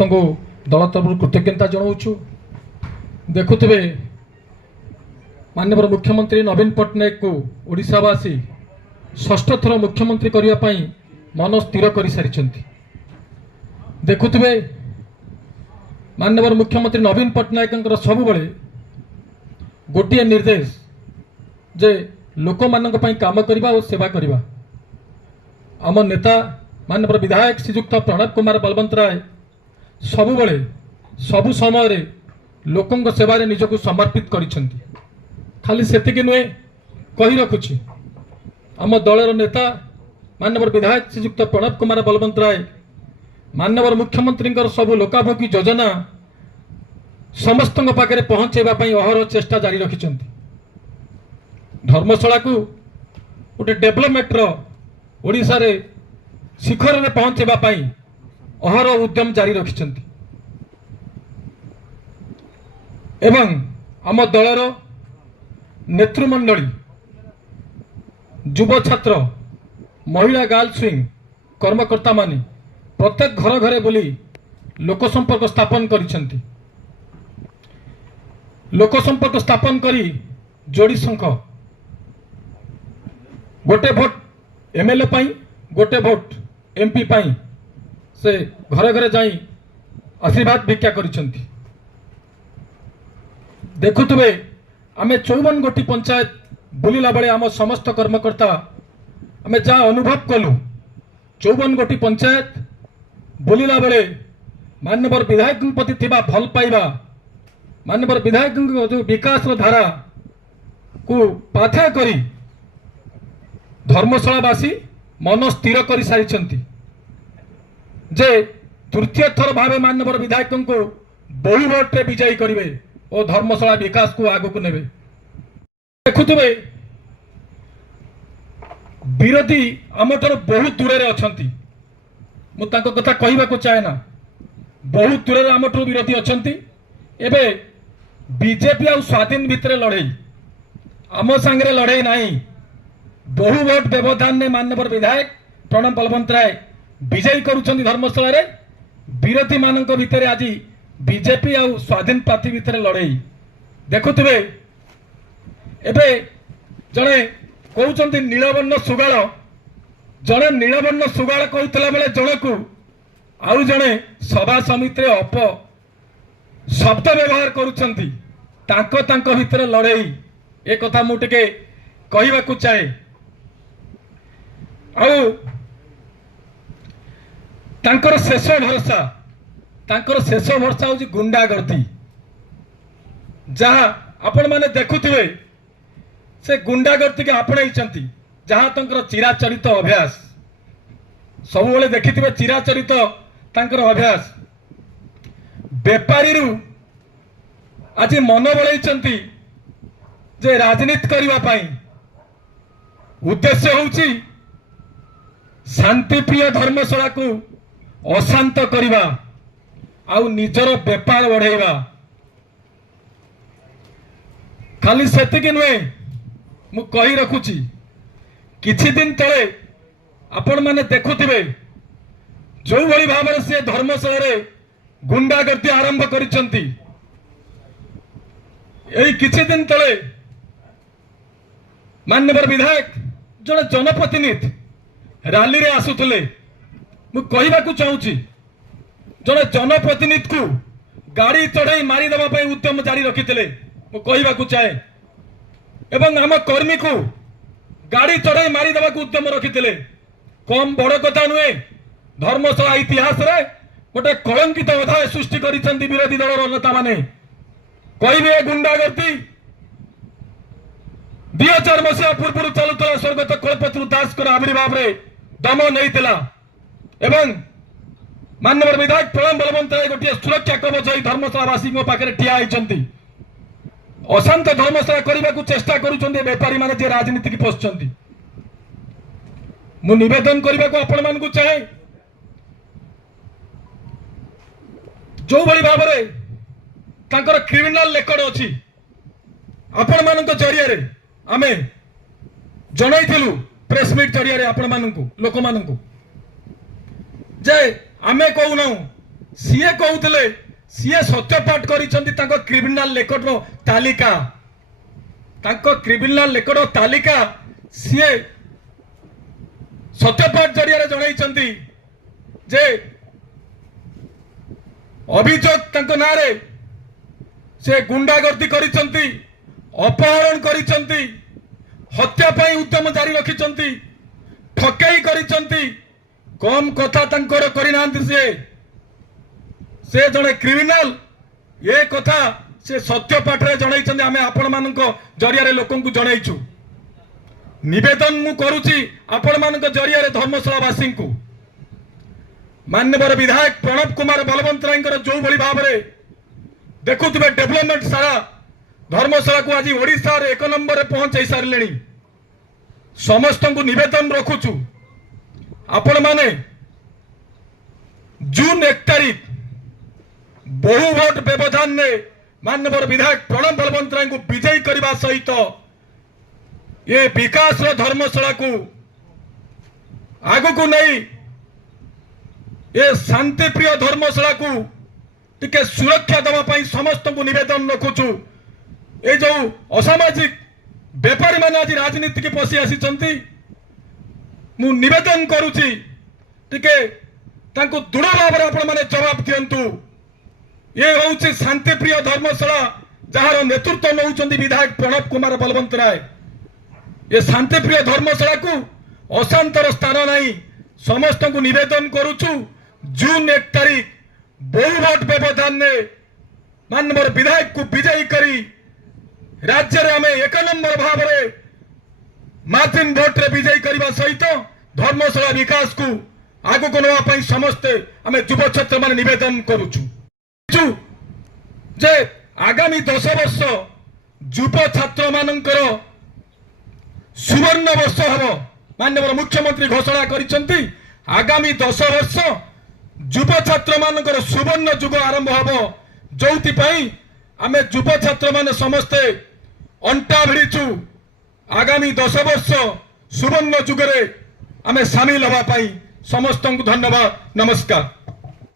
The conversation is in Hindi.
दल तरफ कृतज्ञता जनाऊँ। देखुवे माननीय मुख्यमंत्री नवीन पट्टनायक को ओडिशावासी षष्ठ थर मुख्यमंत्री करने मन स्थिर कर सारी। देखुवे माननीय मुख्यमंत्री नवीन पट्टनायक सब गोटे निर्देश जे लोक मान काम करवा और सेवा करवा। आम नेता माननीय विधायक श्रीजुक्त प्रणव कुमार बलवंत राय सबुबले सबु समय लोकों सेवारे निजक समर्पित करिसेंती। खाली सेतिक नुहे कही रखुची आम दलर नेता माननीय विधायक श्रीजुक्त प्रणव कुमार बलवंत राय माननीय मुख्यमंत्री सब लोकाभिमुखी योजना समस्त पाखे पहुंचाई अहर चेष्टा जारी रखिंट। धर्मशाला को गोटे डेभलपमेंट ओडिशा रे शिखर में पहुंचाई अहर उद्यम जारी रखिंट। एवं आम दलर नेतृमंडली युव छात्र महिला गर्ल्स विंग कर्मकर्ता माने प्रत्येक घर घरे बुली लोक संपर्क स्थापन करिसेंती। लोक संपर्क स्थापन करी जोड़ी संख गोटे भोट एमएलए पाई गोटे भोट एमपी पाई से घरे घरे जाई आशीर्वाद भिक्षा करिसेंती। देखुवे आमे 54 गोटी पंचायत बुलिला बेले आम समस्त कर्मकर्ता आमे जहाँ अनुभव कलु 54 गोटी पंचायत बुलिला बेले माननीय विधायक प्रति थिबा भल पाइबा माननीय विधायक जो विकास धारा को पाथेय करी धर्मशालावासी मन स्थिर कर सारी जे तृतीय थर भाव माननीय विधायक को बहु भोटे विजयी करेंगे और धर्मशाला विकास को आग को नेबे। देखुवे विरोधी आम बहुत दूर अच्छा मुझे कथा कहवाक चाहे ना बहुत दूर आम विरोधी अच्छा एबे बीजेपी आ स्वाधीन भितर लड़े आम सांगे लड़े ना बहु भोट व्यवधान ने माननीय विधायक प्रणव बलवंत राय विजयी करुछंती धर्मशाला रे। विरोधी मान भितर आज बीजेपी आ स्वाधीन प्रार्थी भितर लड़े देखुवे एबे जड़े कहते नीलवर्ण सुगाल जड़े नीलवर्ण सुगाल कहला बेले जड़े को आउ जड़े सभा समिति अप शब्द व्यवहार करुछंती तांको भितर लड़े ए कथा मु टिके कहवाक चाहे। आउ तांकर शेष भरसा हूँ गुंडागर्दी जहाँ आपण माने देखुथिबे से गुंडागर्दी के आपणाई जहाँ तंकर चिराचरित अभ्यास सब बेले देखिथिबे चिराचरित तांकर अभ्यास बेपारी रु आज मन बलैचंती जे राजनीति करने पाई उद्देश्य होउची शांतिप्रिय धर्मशाला को अशांत करवा आउ निजर बेपार बढ़ेवा। खाली सेतिक नुहे मु कही रखुची किछि दिन तले आपण माने देखुथिबे जो भली भाव से धर्मशाला रे गुंडागर्दी आरंभ करिसंती। एई किछि दिन तले माननीय विधायक जड़े जनप्रतिनिधि रैली रे आसुथले मु कहवाक चाहूँगी जड़े जनप्रतिनिधि को गाड़ी चढ़ाई मारिदेवा उद्यम जारी रखिते मु कहवाक चाहे एवं आम कर्मी को गाड़ी चढ़ाई मारिदेवा उद्यम रखिते कम बड़ कथा नुहे। धर्मशाला इतिहास रे गोटे कलंकित अध्याय सृष्टि करिसेंती विरोधी दलर नेता माने कहबे गुंडागर्दी 2004 मसीहा पूर्व चलुला स्वर्गत कल्पतरु दास आविर्भाव रे दम नहीं एवं माननीय विधायक प्रणव बलवंत राय गोटे सुरक्षा कवच धर्मशालावासी पाखे ठिया होती अशांत धर्मशाला करने को चेष्टा करुछंती बेपारी माने जे राजनीति की पशुंट। मु निवेदन करने को आपण मान चाहे जो भली भाव में क्रिमिनाल रेकर्ड अच्छी आपण मान जरिए आमे जनईलु प्रेस मीट जरिए आपण मान लोक मान जे आमे कहूना सीए कहते सीए सत्यपाठ करिसेंती तांको क्रिमिनाल रेकर्ड तालिका क्रिमिनाल रेकर्ड तालिका सीए सत्यपाठ जरिया जणाइछंती जे अभियोग तांको नारे से गुंडागर्दी करिसेंती अपहरण करिसेंती हत्या पाई उद्यम जारी रखिसेंती ठकेई करिसेंती कम कथा तांकर करिनांती से जड़े क्रिमिनाल ये कथा से सत्यपाठ रे जणाइछंती आमे आपण मानक जरिया रे लोकन को जणाइछु निवेदन मु करूची आपण मानक जरिया रे धर्मशाला वासी को माननीय विधायक प्रणव कुमार बलवंत रायकर जो भली भाव रे देखुथिबे डेवलपमेंट सारा धर्मशाला को आज ओडिशा रे 1 नंबर रे पहुंचाई सारलेनी समस्त को निवेदन रखुछु आपण माने जून 1 तारीख बहु भोट व्यवधान ने माननीय विधायक प्रणव बलवंत राय को विजयी करने सहित ये विकास धर्मशाला को आगु को नहीं ये शांति प्रिय धर्मशाला को टिके सुरक्षा देवाई समस्त को निवेदन रखुचु ये जो असामाजिक बेपारी मैंने आज राजनीति की पशि आसी मु निवेदन करुची टिके तांको दृढ़ भाव आपण माने जवाब दियंतु ये हूँ शांति प्रिय धर्मशाला जार नेतृत्व नौकरी विधायक प्रणव कुमार बलवंत राय ये शांति प्रिय धर्मशाला को अशांतर स्थान नहीं समस्त को निवेदन करुचु जून 1 तारीख बहु भोट व्यवधान ने माननीय विधायक को विजयी करी राज्य रे हमें 1 नंबर भाव में मार्जिन भोट रे विजयी करने सहित धर्मशाला विकास को आगु को नापी समस्ते आम युव छात्र मान निवेदन करुचु जे आगामी 10 वर्ष युव छात्र मानकर सुवर्ण वर्ष हम माननीय मुख्यमंत्री घोषणा करिसेंती आगामी 10 वर्ष युव छात्र मानकर सुवर्ण युग आरंभ हम जोथि पई आमे युव छात्र माने समस्ते अंटा भिड़ीचु आगामी 10 वर्ष सुवर्ण युग रे आमे शामिल हवा पाई समस्त को धन्यवाद नमस्कार।